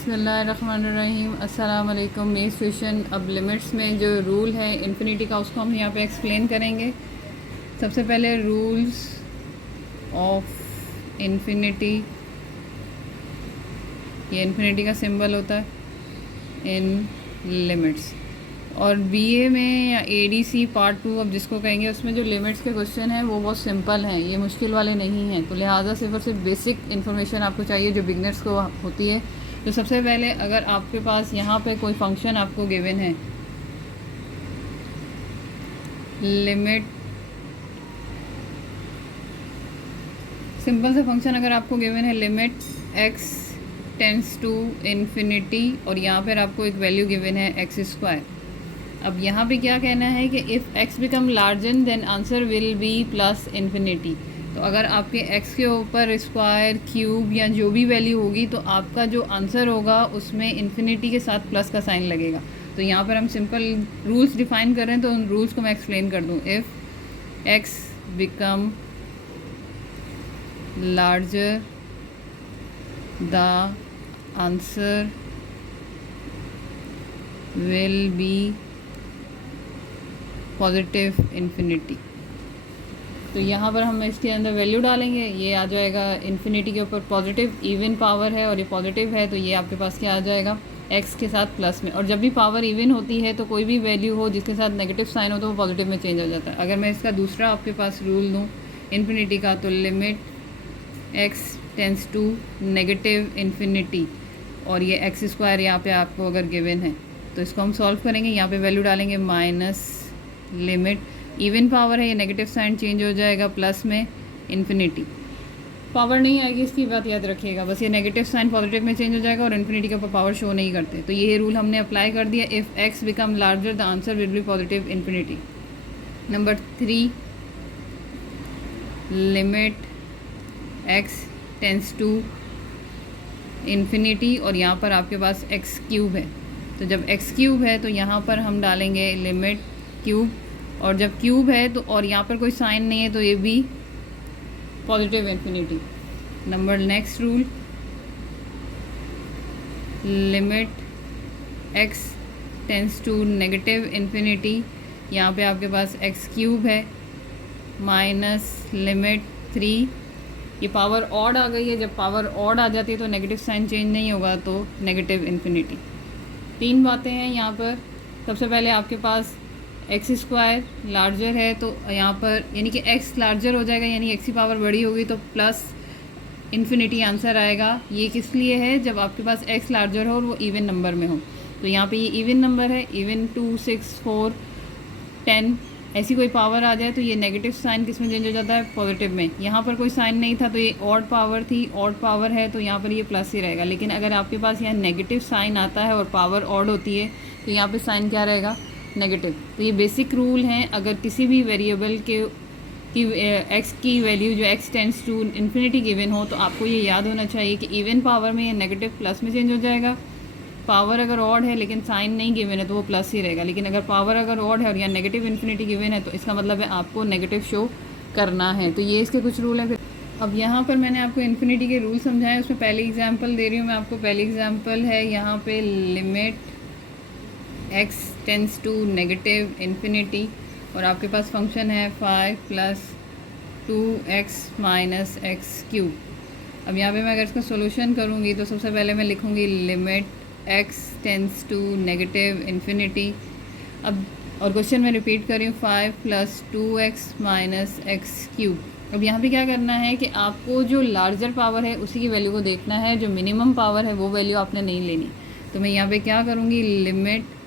बिस्मिल्लाहिर्रहमानिर्रहीम अस्सलाम वालेकुम। Mess tuition. अब लिमिट्स में जो रूल है इन्फिनिटी का उसको हम यहाँ पे एक्सप्लेन करेंगे। सबसे पहले रूल्स ऑफ इन्फिनिटी, ये इन्फिनिटी का सिंबल होता है इन लिमिट्स। और बीए में या एडीसी पार्ट 2 अब जिसको कहेंगे उसमें जो लिमिट्स के क्वेश्चन हैं वो बहुत सिंपल हैं, ये मुश्किल वाले नहीं हैं। तो लिहाजा सिर्फ और सिर्फ बेसिक इन्फॉर्मेशन आपको चाहिए जो बिगनर्स को होती है। तो सबसे पहले अगर आपके पास यहाँ पे कोई फंक्शन आपको गिवन है, लिमिट, सिंपल से फंक्शन अगर आपको गिवन है limit x tends to infinity और यहाँ पर आपको एक वैल्यू गिवन है x²। अब यहाँ पे क्या कहना है कि if x become larger than answer will B plus infinity. तो अगर आपके x के ऊपर स्क्वायर, क्यूब या जो भी वैल्यू होगी तो आपका जो आंसर होगा उसमें इन्फिनिटी के साथ प्लस का साइन लगेगा। तो यहाँ पर हम सिंपल रूल्स डिफ़ाइन कर रहे हैं तो उन रूल्स को मैं एक्सप्लेन कर दूँ। If x become larger the answer will be positive infinity. तो यहाँ पर हम इसके अंदर वैल्यू डालेंगे, ये आ जाएगा इन्फिनिटी के ऊपर पॉजिटिव, इवन पावर है और ये पॉजिटिव है तो ये आपके पास क्या आ जाएगा x के साथ प्लस में। और जब भी पावर इवन होती है तो कोई भी वैल्यू हो जिसके साथ नेगेटिव साइन हो तो वो पॉजिटिव में चेंज हो जाता है। अगर मैं इसका दूसरा आपके पास रूल दूँ इन्फिनिटी का, तो limit x tends to negative infinity और ये x² यहाँ पे आपको अगर गिवन है तो इसको हम सॉल्व करेंगे। यहाँ पे वैल्यू डालेंगे माइनस लिमिट, इवन पावर है ये नेगेटिव साइन चेंज हो जाएगा प्लस में इन्फिनिटी, पावर नहीं आएगी इसकी बात याद रखिएगा, बस ये नेगेटिव साइन पॉजिटिव में चेंज हो जाएगा और इन्फिनिटी के ऊपर पावर शो नहीं करते। तो ये रूल हमने अप्लाई कर दिया। If x become larger the answer will be positive infinity. Number 3, limit x tends to infinity और यहाँ पर आपके पास x³ है। तो जब x³ है तो यहाँ पर हम डालेंगे लिमिट क्यूब, और जब क्यूब है तो और यहाँ पर कोई साइन नहीं है तो ये भी positive infinity. Number next rule, limit x tends to negative infinity, यहाँ पे आपके पास x³ है माइनस लिमिट 3, ये पावर ऑड आ गई है, जब पावर ऑड आ जाती है तो नेगेटिव साइन चेंज नहीं होगा तो नेगेटिव इन्फिनिटी। 3 बातें हैं यहाँ पर। सबसे पहले आपके पास x² लार्जर है तो यहाँ पर यानी कि x लार्जर हो जाएगा, यानी x की पावर बड़ी होगी तो प्लस इन्फिनिटी आंसर आएगा। ये किस लिए है, जब आपके पास x लार्जर हो और वो इवन नंबर में हो। तो यहाँ पे ये इवन नंबर है, इवन 2, 6, 4, 10 ऐसी कोई पावर आ जाए तो ये नेगेटिव साइन किस में चेंज हो जाता है, पॉजिटिव में। यहाँ पर कोई साइन नहीं था तो ये ऑड पावर थी, ऑड पावर है तो यहाँ पर ये प्लस ही रहेगा। लेकिन अगर आपके पास यहाँ नेगेटिव साइन आता है और पावर ऑड होती है तो यहाँ पे साइन क्या रहेगा, नेगेटिव। तो ये बेसिक रूल हैं। अगर किसी भी वेरिएबल की x की वैल्यू जो x tends to infinity given हो तो आपको ये याद होना चाहिए कि इवन पावर में ये नेगेटिव प्लस में चेंज हो जाएगा। पावर अगर ऑड है लेकिन साइन नहीं गिवन है तो वो प्लस ही रहेगा। लेकिन अगर पावर अगर ऑड है और या नेगेटिव इन्फिनिटी गिवन है तो इसका मतलब है आपको नेगेटिव शो करना है। तो ये इसके कुछ रूल हैं। फिर अब यहाँ पर मैंने आपको इन्फिनिटी के रूल समझाए, उसमें पहली एग्जांपल दे रही हूँ मैं आपको। पहली एग्जांपल है यहाँ पे limit x tends to negative infinity और आपके पास फंक्शन है 5 + 2x माइनस x³। अब यहाँ पे मैं अगर इसका सोल्यूशन करूँगी तो सबसे पहले मैं लिखूँगी limit x tends to negative infinity. अब और क्वेश्चन में रिपीट कर रही हूँ 5 + 2x माइनस x³। अब यहाँ पे क्या करना है कि आपको जो लार्जर पावर है उसी की वैल्यू को देखना है, जो मिनिमम पावर है वो वैल्यू आपने नहीं लेनी। तो मैं यहाँ पे क्या करूँगी, limit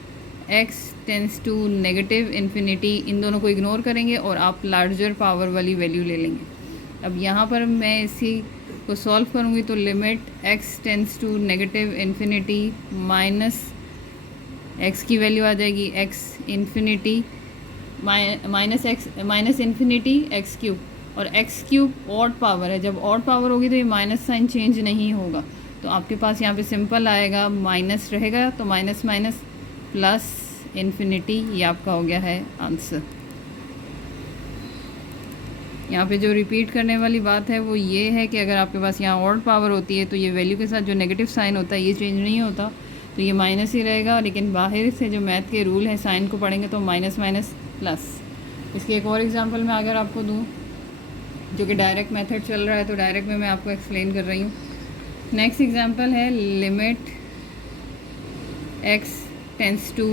x tends to negative infinity, इन दोनों को इग्नोर करेंगे और आप लार्जर पावर वाली वैल्यू ले लेंगे। अब यहाँ पर मैं इसी को सॉल्व करूँगी तो limit x tends to negative infinity minus x की वैल्यू आ जाएगी x infinity minus infinity x³ और x³ ऑड पावर है, जब ऑड पावर होगी तो ये माइनस साइन चेंज नहीं होगा। तो आपके पास यहाँ पे सिंपल आएगा, माइनस रहेगा तो माइनस माइनस प्लस इन्फिनिटी, ये आपका हो गया है आंसर। यहाँ पे जो रिपीट करने वाली बात है वो ये है कि अगर आपके पास यहाँ ऑड पावर होती है तो ये वैल्यू के साथ जो नेगेटिव साइन होता है ये चेंज नहीं होता, तो ये माइनस ही रहेगा। लेकिन बाहर से जो मैथ के रूल हैं साइन को पढ़ेंगे तो माइनस माइनस प्लस। इसके एक और एग्जांपल मैं अगर आपको दूँ जो कि डायरेक्ट मेथड चल रहा है, तो डायरेक्ट में मैं आपको एक्सप्लेन कर रही हूँ। नेक्स्ट एग्जांपल है limit x tends to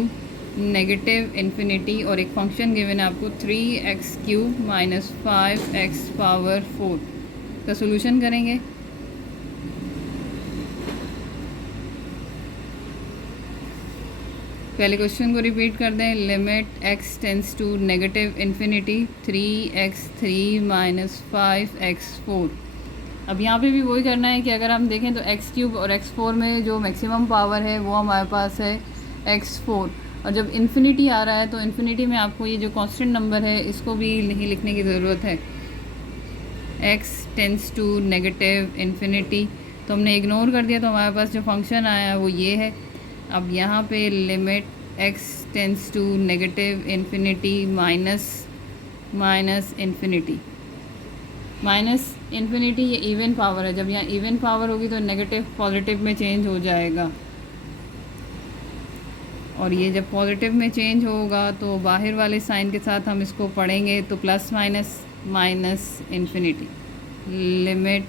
negative infinity और एक फंक्शन गिवन है आपको 3x³ माइनस 5x पावर 4 का सोल्यूशन करेंगे। पहले क्वेश्चन को रिपीट कर दें, limit x tends to negative infinity 3x³ minus 5x4। अब यहाँ पे भी वही करना है कि अगर हम देखें तो x³ और x4 में जो मैक्सिमम पावर है वो हमारे पास है x4, और जब इन्फिनिटी आ रहा है तो इन्फिनिटी में आपको ये जो कांस्टेंट नंबर है इसको भी नहीं लिखने की ज़रूरत है, x tends to negative infinity, तो हमने इग्नोर कर दिया, तो हमारे पास जो फंक्शन आया वो ये है। अब यहाँ पे limit x tends to negative infinity minus infinity, minus infinity ये इवन पावर है, जब यहाँ इवन पावर होगी तो नेगेटिव पॉजिटिव में चेंज हो जाएगा, और ये जब पॉजिटिव में चेंज होगा तो बाहर वाले साइन के साथ हम इसको पढ़ेंगे तो plus minus infinity, limit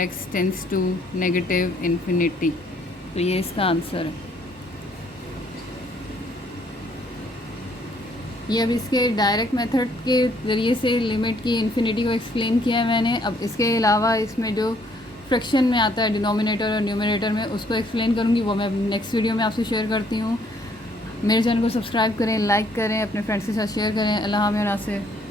x tends to negative infinity, तो ये इसका आंसर है। ये अब इसके डायरेक्ट मेथड के ज़रिए से लिमिट की इन्फिनिटी को एक्सप्लेन किया है मैंने। अब इसके अलावा इसमें जो फ्रैक्शन में आता है डिनोमिनेटर और न्यूमरेटर में, उसको एक्सप्लेन करूँगी, वो मैं नेक्स्ट वीडियो में आपसे शेयर करती हूँ। मेरे चैनल को सब्सक्राइब करें, लाइक करें, अपने फ्रेंड्स के साथ शेयर करें। अल्लाह हाफ़िज़।